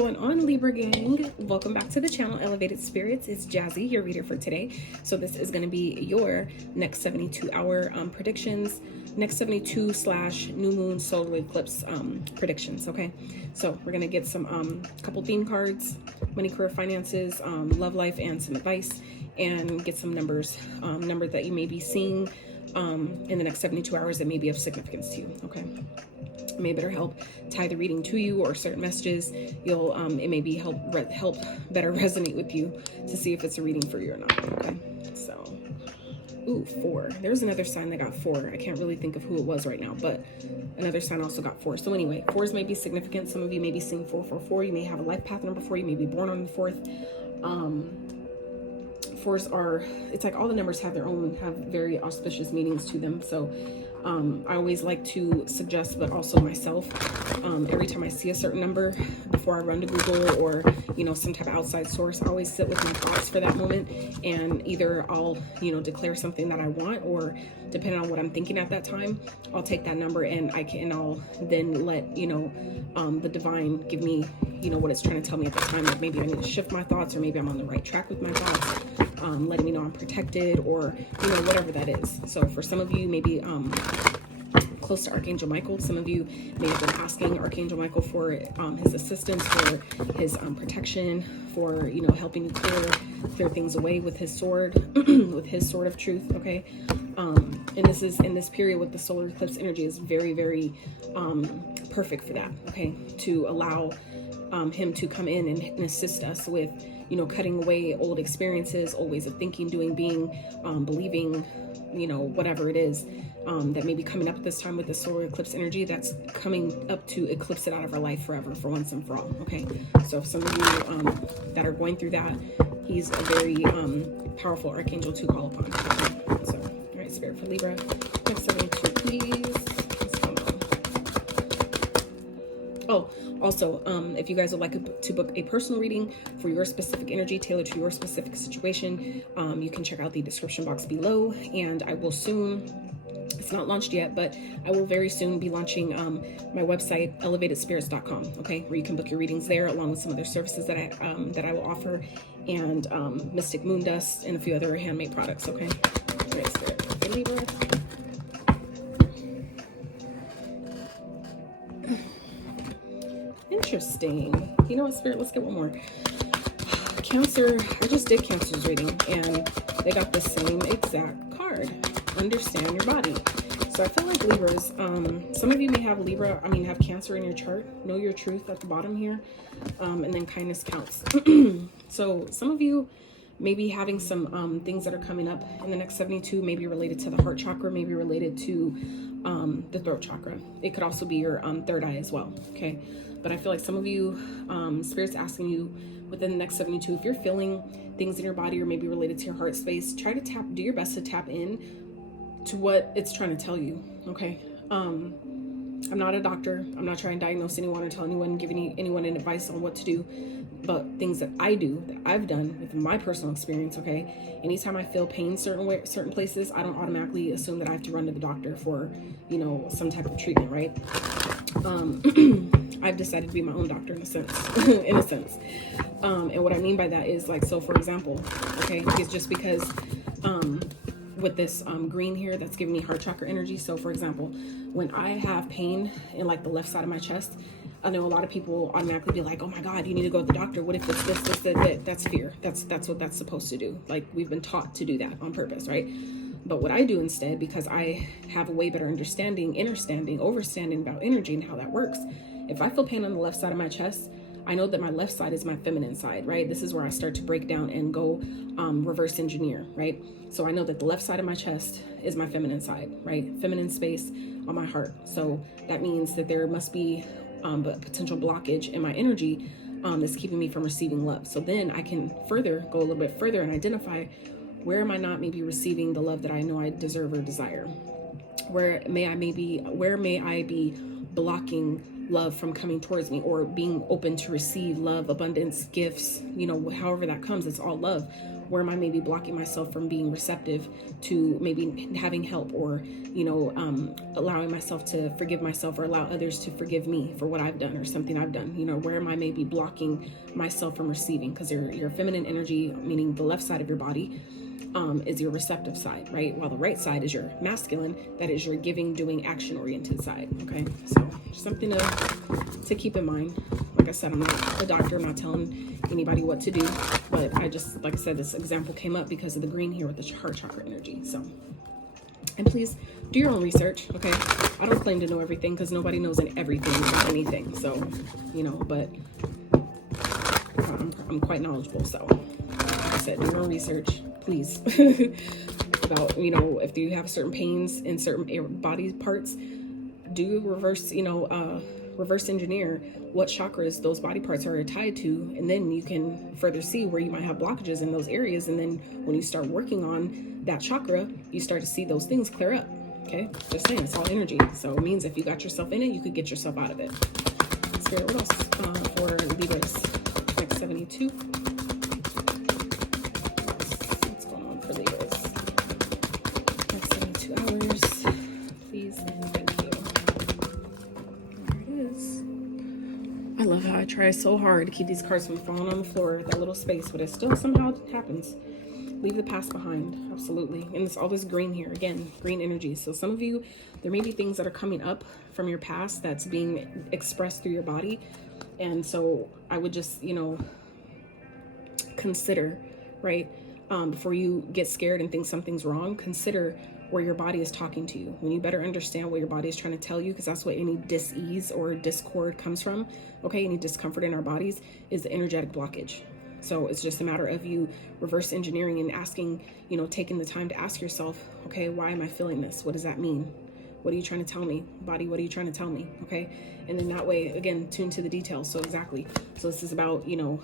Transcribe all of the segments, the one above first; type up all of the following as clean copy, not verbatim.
going on, Libra gang? Welcome back to the channel, Elevated Spirits. It's Jazi, your reader for today. So this is going to be your next 72-hour predictions, next 72/new moon solar eclipse predictions. Okay, so we're going to get some couple theme cards, money, career, finances, love life, and some advice, and get some numbers that you may be seeing in the next 72 hours that may be of significance to you. Okay, may better help tie the reading to you, or certain messages you'll it may be help better resonate with you to see if it's a reading for you or not. Okay, so ooh, 4. There's another sign that got 4. I can't really think of who it was right now, but another sign also got 4. So anyway, 4s may be significant. Some of you may be seeing 444. You may have a life path number 4. You may be born on the 4th. 4s are, it's like all the numbers have very auspicious meanings to them. So I always like to suggest, but also myself, every time I see a certain number, before I run to Google or, some type of outside source, I always sit with my thoughts for that moment, and either I'll, declare something that I want, or depending on what I'm thinking at that time, I'll take that number and I'll then let, the divine give me, what it's trying to tell me at the time. Like maybe I need to shift my thoughts, or maybe I'm on the right track with my thoughts, letting me know I'm protected, or, whatever that is. So for some of you, maybe, close to Archangel Michael. Some of you may have been asking Archangel Michael for his assistance, for his protection, for helping you clear things away with his sword, with his sword of truth. Okay, and this is in this period with the solar eclipse energy is very, very perfect for that. Okay, to allow him to come in and assist us with cutting away old experiences, old ways of thinking, doing, being, believing, whatever it is that may be coming up at this time with the solar eclipse energy that's coming up to eclipse it out of our life forever, for once and for all. Okay, so if some of you that are going through that, he's a very powerful archangel to call upon. Okay? So, all right, Spirit for Libra, next 72, please. What's going on? Oh, also, if you guys would like to book a personal reading for your specific energy tailored to your specific situation, you can check out the description box below, and I will soon, it's not launched yet, but I will very soon be launching my website, elevatedspirits.com, okay, where you can book your readings there, along with some other services that I will offer, and Mystic Moon Dust, and a few other handmade products. Okay, all right, Spirit for Libra. Interesting. You know what, Spirit? Let's get one more. Cancer. I just did Cancer's reading, and they got the same exact card. Understand your body. So I feel like Libras, some of you may have have Cancer in your chart. Know your truth at the bottom here, and then kindness counts. So some of you may be having some things that are coming up in the next 72, maybe related to the heart chakra, maybe related to the throat chakra. It could also be your third eye as well. Okay, but I feel like some of you, Spirit's asking you within the next 72, if you're feeling things in your body or maybe related to your heart space, do your best to tap in to what it's trying to tell you. Okay, I'm not a doctor. I'm not trying to diagnose anyone or tell anyone, give anyone an advice on what to do, but things that I do, that I've done with my personal experience. Okay, anytime I feel pain certain places, I don't automatically assume that I have to run to the doctor for some type of treatment, right? I've decided to be my own doctor in a sense. And what I mean by that is, like, so for example, okay, it's just because with this green here that's giving me heart chakra energy. So for example, when I have pain in like the left side of my chest, I know a lot of people automatically be like, oh my God, you need to go to the doctor. What if it's this, that? That's fear. That's what that's supposed to do. Like, we've been taught to do that on purpose, right? But what I do instead, because I have a way better overstanding about energy and how that works. If I feel pain on the left side of my chest, I know that my left side is my feminine side, right? This is where I start to break down and go reverse engineer, right? So I know that the left side of my chest is my feminine side, right? Feminine space on my heart. So that means that there must be a potential blockage in my energy that's keeping me from receiving love. So then I can go a little bit further and identify, where am I not maybe receiving the love that I know I deserve or desire? Where may I be blocking love from coming towards me, or being open to receive love, abundance, gifts, you know, however that comes, it's all love. Where am I maybe blocking myself from being receptive to maybe having help, or, you know, allowing myself to forgive myself, or allow others to forgive me for what I've done or something I've done? You know, where am I maybe blocking myself from receiving? Because your feminine energy, meaning the left side of your body, is your receptive side, right? While the right side is your masculine, that is your giving, doing, action-oriented side, okay? So something to keep in mind. Like I said, I'm not a doctor, I'm not telling anybody what to do, but I just, like I said, this example came up because of the green here with the heart chakra energy. So, and please do your own research, okay? I don't claim to know everything, because nobody knows everything or anything, so, you know, but I'm quite knowledgeable. So like I said, do your own research, please. About, you know, if you have certain pains in certain body parts, do reverse, you know, reverse engineer what chakras those body parts are tied to, and then you can further see where you might have blockages in those areas. And then when you start working on that chakra, you start to see those things clear up. Okay, just saying, it's all energy. So it means if you got yourself in it, you could get yourself out of it. Spirit, what else for Libras next 72? What's going on for Libras next 72 hours, please and thank you. There it is. I love how I try so hard to keep these cards from falling on the floor, that little space, but it still somehow happens. Leave the past behind, absolutely. And it's all this green here, again, green energy. So some of you, there may be things that are coming up from your past that's being expressed through your body. And so I would just, you know, consider, right, before you get scared and think something's wrong, consider where your body is talking to you. When you better understand what your body is trying to tell you, because that's what any dis-ease or discord comes from, okay? Any discomfort in our bodies is the energetic blockage. So it's just a matter of you reverse engineering and asking, you know, taking the time to ask yourself, okay, why am I feeling this? What does that mean? What are you trying to tell me? Body, what are you trying to tell me? Okay. And then that way, again, tune to the details. So exactly. So this is about, you know,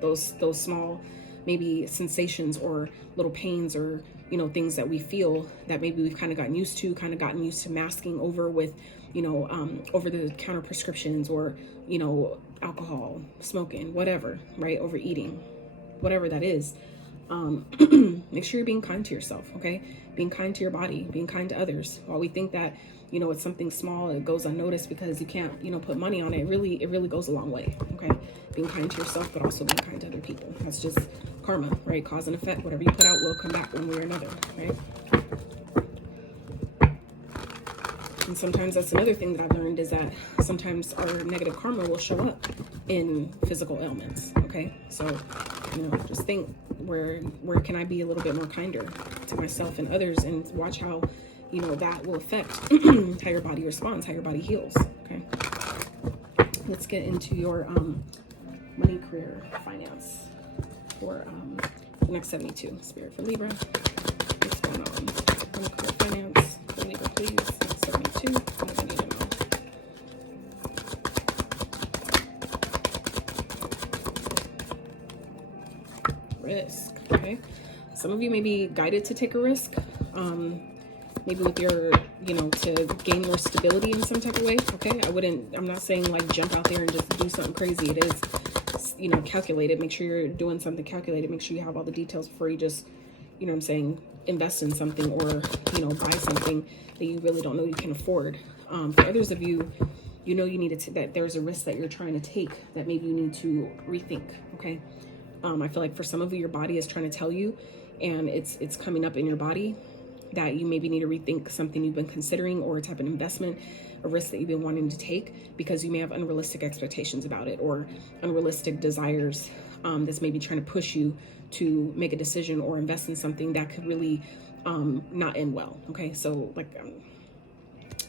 those small, maybe sensations or little pains, or, you know, things that we feel that maybe we've kind of gotten used to masking over with, you know, over the counter prescriptions, or, you know, alcohol, smoking, whatever, right? Overeating, whatever that is. Make sure you're being kind to yourself, okay? Being kind to your body, being kind to others. While we think that, you know, it's something small, it goes unnoticed because you can't, you know, put money on it. It really goes a long way, okay? Being kind to yourself, but also being kind to other people. That's just karma, right? Cause and effect. Whatever you put out will come back one way or another, right? And sometimes that's another thing that I've learned, is that sometimes our negative karma will show up in physical ailments, okay? So, you know, just think, where can I be a little bit more kinder to myself and others, and watch how, you know, that will affect how your body responds, how your body heals, okay? Let's get into your money, career, finance for the next 72. Spirit for Libra. What's going on? Money, career, finance for Libra, please. 72. What do I need to know? Risk. Okay. Some of you may be guided to take a risk. Maybe with your, you know, to gain more stability in some type of way. Okay. I'm not saying like jump out there and just do something crazy. It is, you know, calculated. Make sure you're doing something calculated. Make sure you have all the details before you just, you know what I'm saying, invest in something, or, you know, buy something that you really don't know you can afford. For others of you, you know, you need to, that there's a risk that you're trying to take that maybe you need to rethink. Okay. I feel like for some of you, your body is trying to tell you, and it's coming up in your body, that you maybe need to rethink something you've been considering, or a type of investment, a risk that you've been wanting to take, because you may have unrealistic expectations about it, or unrealistic desires that's maybe trying to push you to make a decision or invest in something that could really not end well. Okay, so like, I'm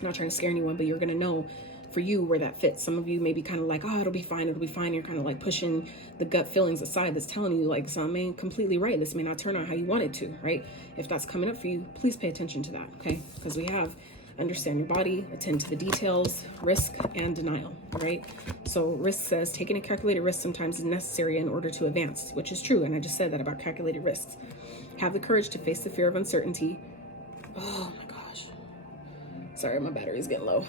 not trying to scare anyone, but you're gonna know for you where that fits. Some of you may be kind of like, oh, it'll be fine. You're kind of like pushing the gut feelings aside that's telling you like, something ain't completely right. This may not turn out how you want it to, right? If that's coming up for you, please pay attention to that, okay? Because we have understand your body, attend to the details, risk and denial, right? So risk says taking a calculated risk sometimes is necessary in order to advance, which is true. And I just said that about calculated risks. Have the courage to face the fear of uncertainty. Oh my gosh. Sorry, my battery's getting low.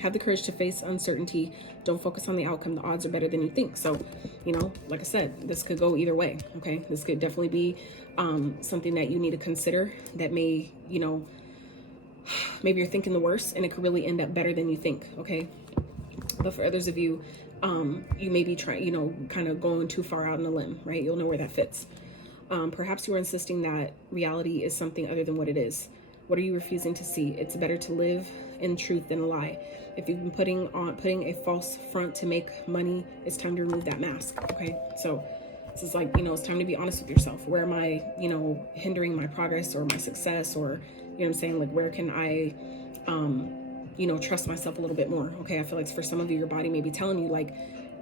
Have the courage to face uncertainty. Don't focus on the outcome. The odds are better than you think. So, you know, like I said, this could go either way. Okay, this could definitely be something that you need to consider that may, you know, maybe you're thinking the worst and it could really end up better than you think. Okay, but for others of you, you may be trying, you know, kind of going too far out on a limb, right? You'll know where that fits. Perhaps you are insisting that reality is something other than what it is. What are you refusing to see? It's better to live in truth than a lie. If you've been putting a false front to make money, it's time to remove that mask. Okay, so this is like, you know, it's time to be honest with yourself. Where am I, you know, hindering my progress or my success, or, you know what I'm saying? Like, where can I, you know, trust myself a little bit more? Okay, I feel like for some of you, your body may be telling you, like,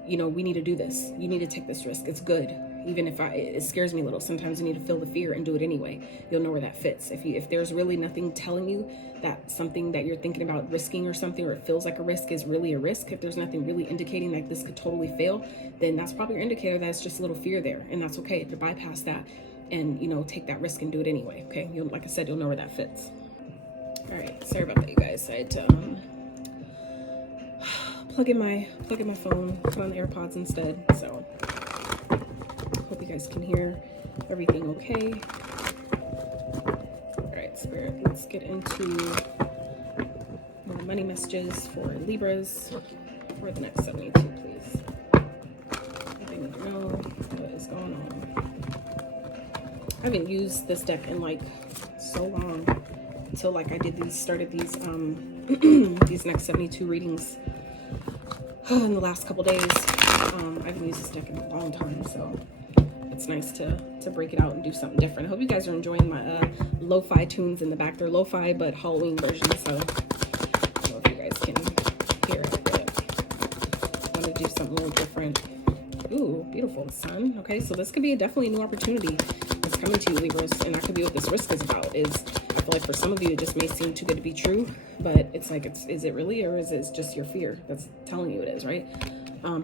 you know, we need to do this. You need to take this risk. It's good. Even if it scares me a little, sometimes you need to feel the fear and do it anyway. You'll know where that fits. If there's really nothing telling you that something that you're thinking about risking or something, or it feels like a risk, is really a risk, if there's nothing really indicating that this could totally fail, then that's probably your indicator that it's just a little fear there. And that's okay to bypass that and, you know, take that risk and do it anyway. Okay, like I said, you'll know where that fits. All right, sorry about that, you guys. I had to plug in my phone, put on the AirPods instead. So hope you guys can hear everything okay. All right, Spirit, let's get into more money messages for Libras for the next 72, please. I need to know what is going on. I haven't used this deck in like so long, until like I started these these next 72 readings in the last couple days. I haven't used this deck in a long time, so it's nice to break it out and do something different. I hope you guys are enjoying my lo-fi tunes in the back. They're lo-fi but Halloween version, so I don't know if you guys can hear it, but I want to do something a little different. Ooh, beautiful, the sun. Okay, so this could be definitely a new opportunity that's coming to you, Libras, and that could be what this risk is about. I feel like for some of you, it just may seem too good to be true, but it's like, is it really, or is it just your fear that's telling you it is, right?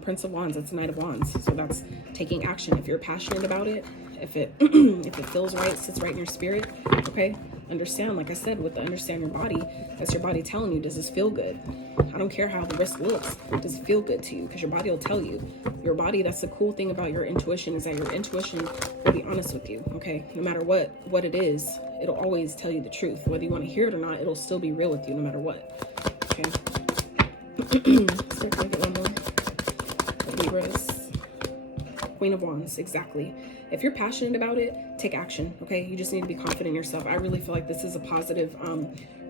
Prince of Wands, that's Knight of Wands. So that's taking action. If you're passionate about it, if it if it feels right, sits right in your spirit, okay? Understand, like I said, with the understand your body, that's your body telling you, does this feel good? I don't care how the risk looks. Does it feel good to you? Because your body will tell you. Your body, that's the cool thing about your intuition, is that your intuition will be honest with you, okay? No matter what it is, it'll always tell you the truth. Whether you want to hear it or not, it'll still be real with you no matter what, okay? Let's take a look at one more. Libras. Queen of Wands, exactly. If you're passionate about it, take action, okay? You just need to be confident in yourself. I really feel like this is a positive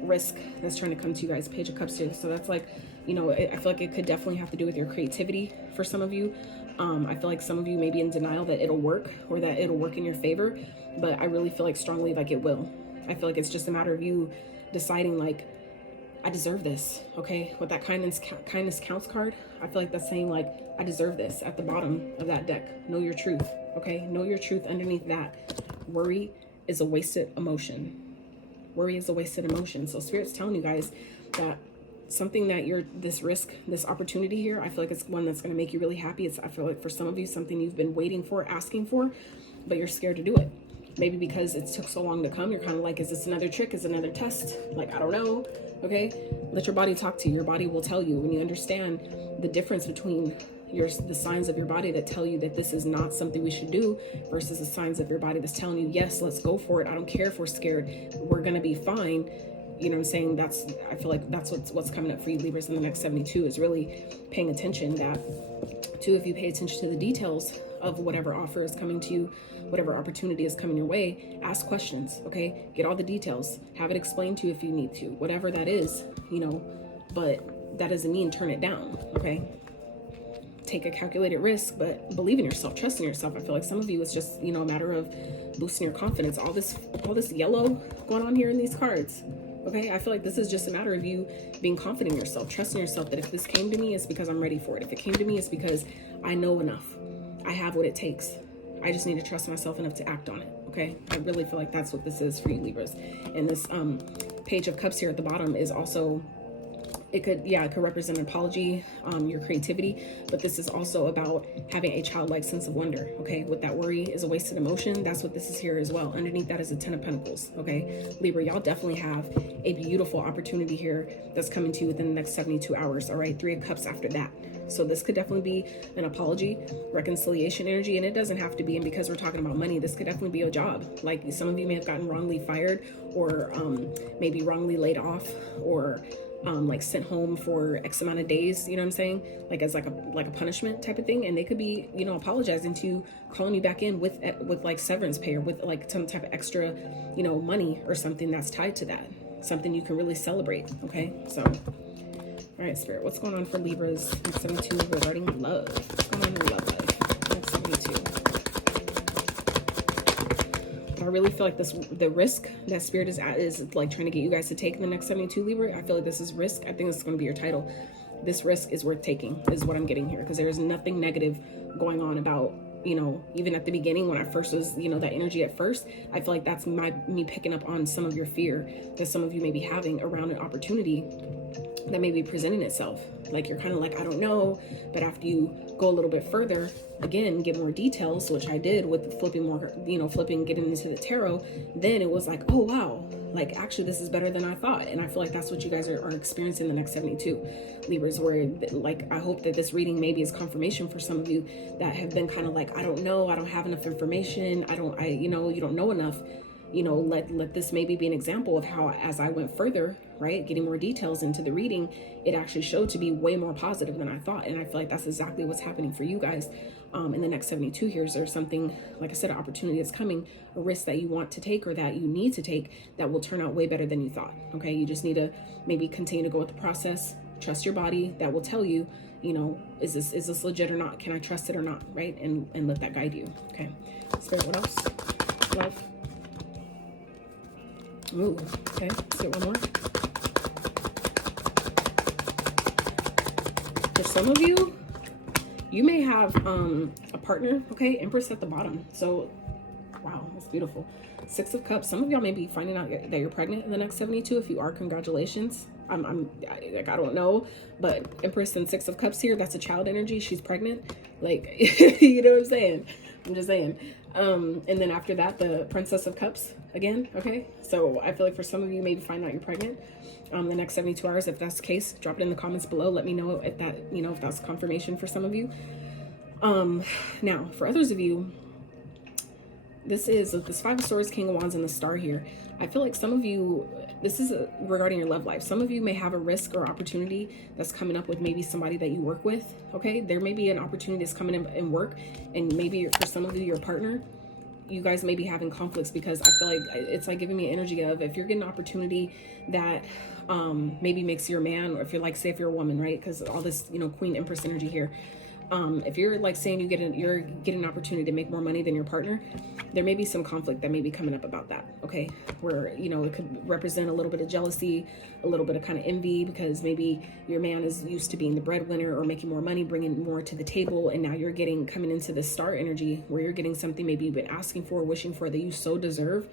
risk that's trying to come to you guys. Page of Cups here. So that's like, you know, I feel like it could definitely have to do with your creativity for some of you. I feel like some of you may be in denial that it'll work or that it'll work in your favor, but I really feel like strongly like it will. I feel like it's just a matter of you deciding, like, I deserve this, okay? With that kindness counts card, I feel like that's saying, like, I deserve this at the bottom of that deck. Know your truth, okay? Know your truth underneath that. Worry is a wasted emotion. Worry is a wasted emotion. So Spirit's telling you guys that something that this risk, this opportunity here, I feel like it's one that's going to make you really happy. I feel like for some of you, something you've been waiting for, asking for, but you're scared to do it. Maybe because it took so long to come, you're kind of like, is this another trick? Is it another test? Like, I don't know. Okay, let your body talk to you. Your body will tell you when you understand the difference between the signs of your body that tell you that this is not something we should do versus the signs of your body that's telling you, yes, let's go for it. I don't care if we're scared. We're going to be fine. You know what I'm saying? I feel like that's what's coming up for you, Libras, in the next 72 is really paying attention. That too, if you pay attention to the details of whatever offer is coming to you, whatever opportunity is coming your way, ask questions, okay? Get all the details. Have it explained to you if you need to. Whatever that is, you know, but that doesn't mean turn it down, okay? Take a calculated risk, but believe in yourself, trust in yourself. I feel like some of you, it's just, you know, a matter of boosting your confidence. All this yellow going on here in these cards, okay? I feel like this is just a matter of you being confident in yourself, trusting yourself that if this came to me, it's because I'm ready for it. If it came to me, it's because I know enough. I have what it takes. I just need to trust myself enough to act on it, okay? I really feel like that's what this is for you, Libras. And this Page of Cups here at the bottom is also it could represent an apology, your creativity, but this is also about having a childlike sense of wonder. Okay, with that worry is a wasted emotion. That's what this is here as well. Underneath that is a 10 of Pentacles. Okay, Libra, y'all definitely have a beautiful opportunity here that's coming to you within the next 72 hours. All right, 3 of Cups after that. So this could definitely be an apology, reconciliation energy, and it doesn't have to be. And because we're talking about money, this could definitely be a job. Like some of you may have gotten wrongly fired, or maybe wrongly laid off, or like sent home for X amount of days, you know what I'm saying? Like as like a punishment type of thing. And they could be, you know, apologizing to you, calling you back in with like severance pay, or with like some type of extra, you know, money or something that's tied to that. Something you can really celebrate. Okay, so all right, Spirit, what's going on for Libras next 72 regarding love? What's going on in love life next 72? But I really feel like the risk that Spirit is at is like trying to get you guys to take in the next 72, Libra. I feel like this is risk. I think this is going to be your title. This risk is worth taking, is what I'm getting here, because there's nothing negative going on about, you know, even at the beginning when I first was, you know, that energy at first. I feel like that's me picking up on some of your fear that some of you may be having around an opportunity that may be presenting itself. Like you're kind of like, I don't know. But after you go a little bit further, again, get more details, which I did with flipping more, you know, getting into the tarot, then it was like, oh wow, like actually this is better than I thought. And I feel like that's what you guys are experiencing the next 72 Libras, where like I hope that this reading maybe is confirmation for some of you that have been kind of like, I don't know, I don't have enough information, you know, you don't know enough. You know, let this maybe be an example of how, as I went further, right, getting more details into the reading, it actually showed to be way more positive than I thought. And I feel like that's exactly what's happening for you guys in the next 72 years. There's something, like I said, an opportunity that's coming, a risk that you want to take or that you need to take that will turn out way better than you thought. Okay, you just need to maybe continue to go with the process, trust your body, that will tell you, you know, is this legit or not? Can I trust it or not? Right, and let that guide you. Okay, Spirit, what else? Love. Ooh, okay, let's get one more. For some of you, you may have a partner, okay, Empress at the bottom. So, wow, that's beautiful. 6 of Cups. Some of y'all may be finding out that you're pregnant in the next 72. If you are, congratulations. I don't know, but Empress and 6 of Cups here, that's a child energy. She's pregnant. Like, you know what I'm saying? I'm just saying. And then after that, the Princess of Cups again. Okay, so I feel like for some of you, maybe find out you're pregnant the next 72 hours. If that's the case, drop it in the comments below. Let me know if that, you know, if that's confirmation for some of you. Now for others of you, this is this 5 of Swords, King of Wands, and the Star here. I feel like some of you, this is regarding your love life. Some of you may have a risk or opportunity that's coming up with maybe somebody that you work with. Okay, there may be an opportunity that's coming in work, and maybe for some of you, your partner, you guys may be having conflicts, because I feel like it's like giving me energy of, if you're getting an opportunity that maybe makes you a man, or if you're like, say if you're a woman, right? Because all this, you know, Queen Empress energy here. If you're like saying you're getting an opportunity to make more money than your partner, there may be some conflict that may be coming up about that. Okay, where, you know, it could represent a little bit of jealousy, a little bit of kind of envy, because maybe your man is used to being the breadwinner or making more money, bringing more to the table, and now you're coming into the Star energy where you're getting something maybe you've been asking for, wishing for, that you so deserve.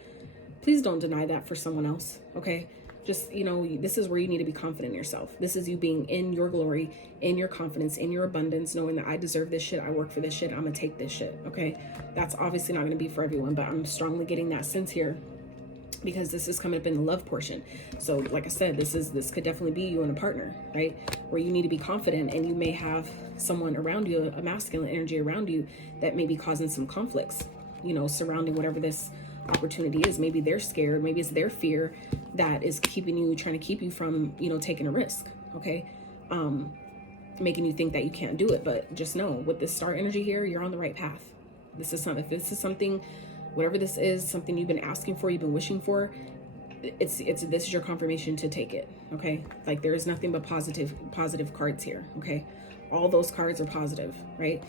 Please don't deny that for someone else. Okay, just, you know, this is where you need to be confident in yourself. This is you being in your glory, in your confidence, in your abundance, knowing that I deserve this shit, I work for this shit, I'm gonna take this shit. Okay, that's obviously not gonna be for everyone, but I'm strongly getting that sense here, because this is coming up in the love portion. So like I said, this could definitely be you and a partner, right, where you need to be confident, and you may have someone around you, a masculine energy around you, that may be causing some conflicts, you know, surrounding whatever this opportunity is. Maybe they're scared, maybe it's their fear that is trying to keep you from, you know, taking a risk. Okay, making you think that you can't do it. But just know, with this Star energy here, you're on the right path. If this is something, whatever this is, something you've been asking for, you've been wishing for, this is your confirmation to take it. Okay, like there is nothing but positive cards here. Okay, all those cards are positive, right?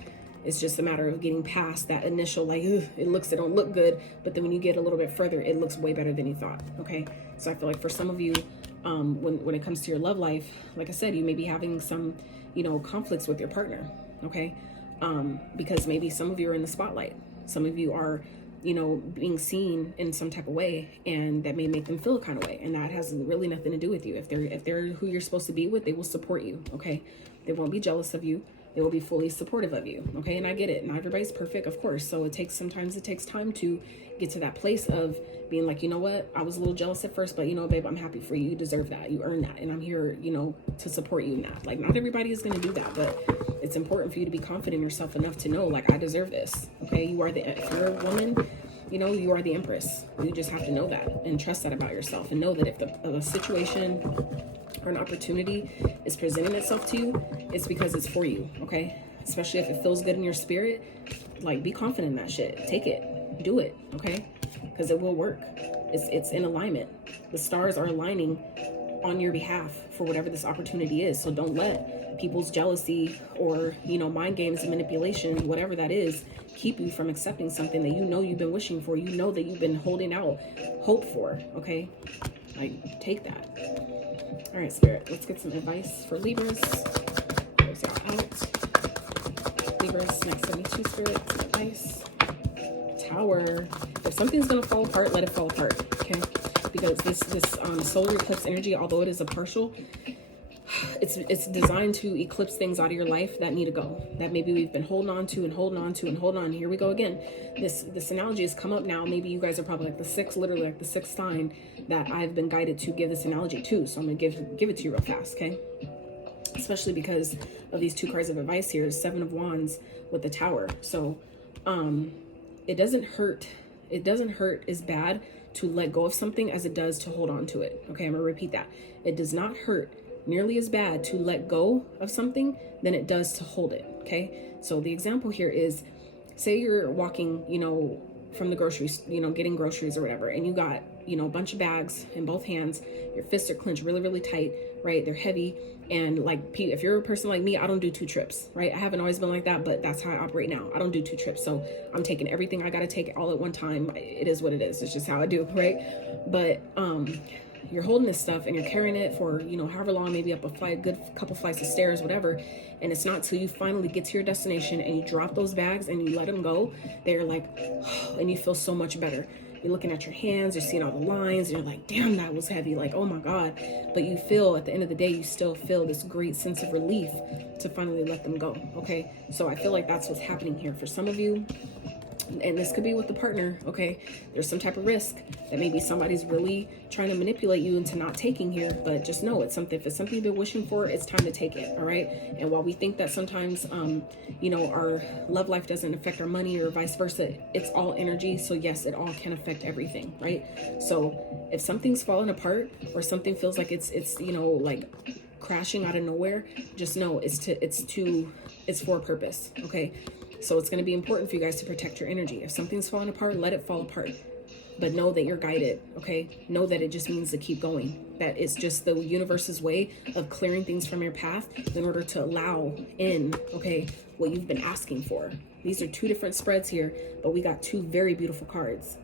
It's just a matter of getting past that initial, like, it don't look good, but then when you get a little bit further, it looks way better than you thought. Okay, so I feel like for some of you, when it comes to your love life, like I said, you may be having some, you know, conflicts with your partner. Okay, because maybe some of you are in the spotlight, some of you are, you know, being seen in some type of way, and that may make them feel a kind of way, and that has really nothing to do with you. If they're who you're supposed to be with, they will support you, okay? They won't be jealous of you. They will be fully supportive of you, okay? And I get it. Not everybody's perfect, of course. So sometimes it takes time to get to that place of being like, you know what? I was a little jealous at first, but you know, babe, I'm happy for you. You deserve that. You earn that. And I'm here, you know, to support you in that. Like, not everybody is going to do that, but it's important for you to be confident in yourself enough to know, like, I deserve this, okay? If you're a woman, you know, you are the empress. You just have to know that and trust that about yourself, and know that if a situation or an opportunity is presenting itself to you, it's because it's for you, okay? Especially if it feels good in your spirit, like, be confident in that shit. Take it, do it, okay? Because it will work. It's in alignment. The stars are aligning on your behalf for whatever this opportunity is. So don't let people's jealousy or, you know, mind games and manipulation, whatever that is, keep you from accepting something that you know you've been wishing for, you know that you've been holding out hope for, okay? Like, take that. All right, Spirit, let's get some advice for Libras. There's our out. Libras, next 72, Spirit, some advice. Tower. If something's going to fall apart, let it fall apart, okay? Because this solar eclipse energy, although it is a partial, it's designed to eclipse things out of your life that need to go, that maybe we've been holding on to and holding on to and holding on. Here we go again. This analogy has come up now. Maybe you guys are probably like literally like the sixth sign that I've been guided to give this analogy to. So I'm gonna give it to you real fast, okay? Especially because of these two cards of advice here, Seven of Wands with the Tower. So it doesn't hurt as bad to let go of something as it does to hold on to it. Okay, I'm gonna repeat that. It does not hurt nearly as bad to let go of something than it does to hold it, okay? So the example here is, say you're walking, you know, from the groceries, you know, getting groceries or whatever, and you got, you know, a bunch of bags in both hands, your fists are clenched really, really tight, right? They're heavy, and like, if you're a person like me, I don't do 2 trips, right? I haven't always been like that, but that's how I operate now. I don't do 2 trips, so I'm taking everything I gotta take all at one time. It is what it is. It's just how I do, right? But you're holding this stuff and you're carrying it for, you know, however long, maybe up a good couple flights of stairs, whatever, and it's not till you finally get to your destination and you drop those bags and you let them go, they're like, and you feel so much better. You're looking at your hands, you're seeing all the lines, and you're like, damn, that was heavy, like, oh my God. But you feel, at the end of the day, you still feel this great sense of relief to finally let them go, okay? So I feel like that's what's happening here for some of you. And this could be with the partner, okay? There's some type of risk that maybe somebody's really trying to manipulate you into not taking here, but just know it's something. If it's something you've been wishing for, it's time to take it, all right? And while we think that sometimes, you know, our love life doesn't affect our money or vice versa, it's all energy. So yes, it all can affect everything, right? So if something's falling apart or something feels like it's you know, like crashing out of nowhere, just know it's for a purpose, okay? So it's going to be important for you guys to protect your energy. If something's falling apart, let it fall apart. But know that you're guided, okay? Know that it just means to keep going. That it's just the universe's way of clearing things from your path in order to allow in, okay, what you've been asking for. These are 2 different spreads here, but we got 2 very beautiful cards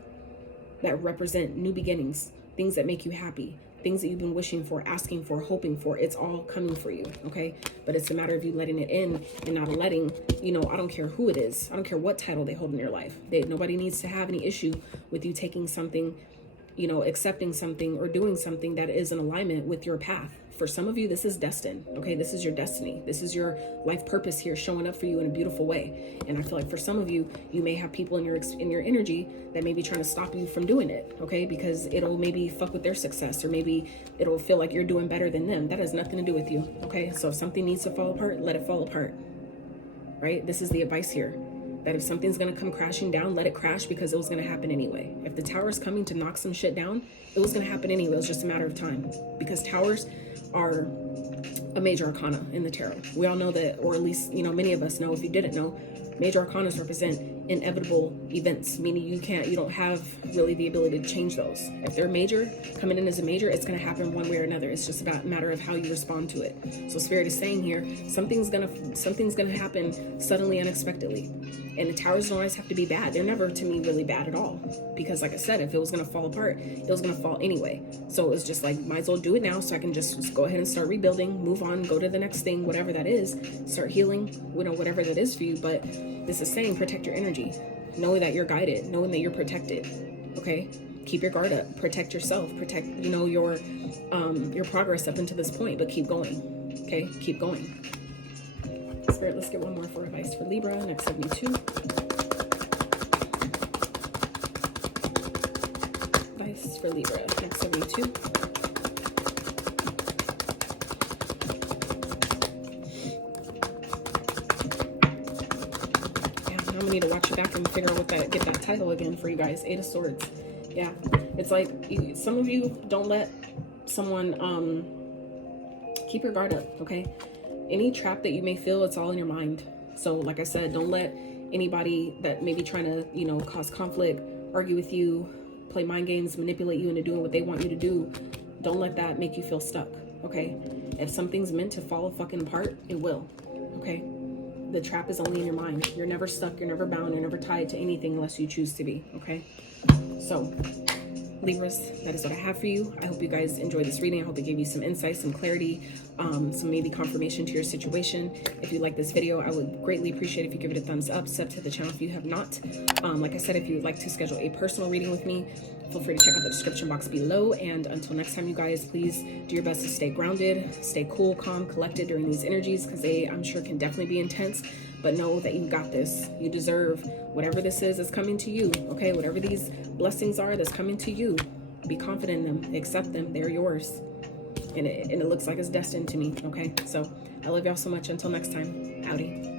that represent new beginnings, things that make you happy, things that you've been wishing for, asking for, hoping for. It's all coming for you, okay? But it's a matter of you letting it in and not letting, you know, I don't care who it is. I don't care what title they hold in your life. Nobody needs to have any issue with you taking something, you know, accepting something or doing something that is in alignment with your path. For some of you, this is destined, okay? This is your destiny. This is your life purpose here showing up for you in a beautiful way. And I feel like for some of you, you may have people in your energy that may be trying to stop you from doing it, okay? Because it'll maybe fuck with their success, or maybe it'll feel like you're doing better than them. That has nothing to do with you, okay? So if something needs to fall apart, let it fall apart, right? This is the advice here. That if something's going to come crashing down, let it crash, because it was going to happen anyway. If the tower's coming to knock some shit down, it was going to happen anyway. It was just a matter of time, because towers are a major arcana in the tarot. We all know that, or at least, you know, many of us know. If you didn't know, major arcanas represent inevitable events, meaning you don't have really the ability to change those. If they're major, coming in as a major, it's going to happen one way or another. It's just about a matter of how you respond to it. So Spirit is saying here, something's gonna happen suddenly, unexpectedly. And the towers don't always have to be bad. They're never, to me, really bad at all. Because like I said, if it was going to fall apart, it was going to fall anyway. So it was just like, might as well do it now, so I can just go ahead and start rebuilding, move on, go to the next thing, whatever that is, start healing, you know, whatever that is for you. But this is saying, protect your energy. knowing that you're guided, knowing that you're protected. Okay, keep your guard up, protect yourself, protect, you know, your progress up until this point, but keep going. Okay, keep going. Spirit, let's get one more for advice for Libra, next 72. Advice for Libra, next 72. Need to watch it back and figure out what that, get that title again for you guys. 8 of Swords. Yeah, it's like some of you don't let someone keep your guard up. Okay, any trap that you may feel, it's all in your mind. So like I said, don't let anybody that may be trying to, you know, cause conflict, argue with you, play mind games, manipulate you into doing what they want you to do. Don't let that make you feel stuck. Okay, if something's meant to fall fucking apart, it will. Okay, the trap is only in your mind. You're never stuck, you're never bound, you're never tied to anything unless you choose to be. Okay, so Libras, that is what I have for you. I hope you guys enjoyed this reading. I hope it gave you some insight, some clarity, some maybe confirmation to your situation. If you like this video, I would greatly appreciate if you give it a thumbs up. Sub to the channel if you have not. Like I said, if you would like to schedule a personal reading with me, feel free to check out the description box below. And until next time, you guys, please do your best to stay grounded, stay cool, calm, collected during these energies, because they, I'm sure, can definitely be intense. But know that you got this. You deserve whatever this is that's coming to you. Okay, whatever these blessings are that's coming to you, be confident in them, accept them, they're yours. And it looks like it's destined to me. Okay, so I love y'all so much. Until next time, howdy.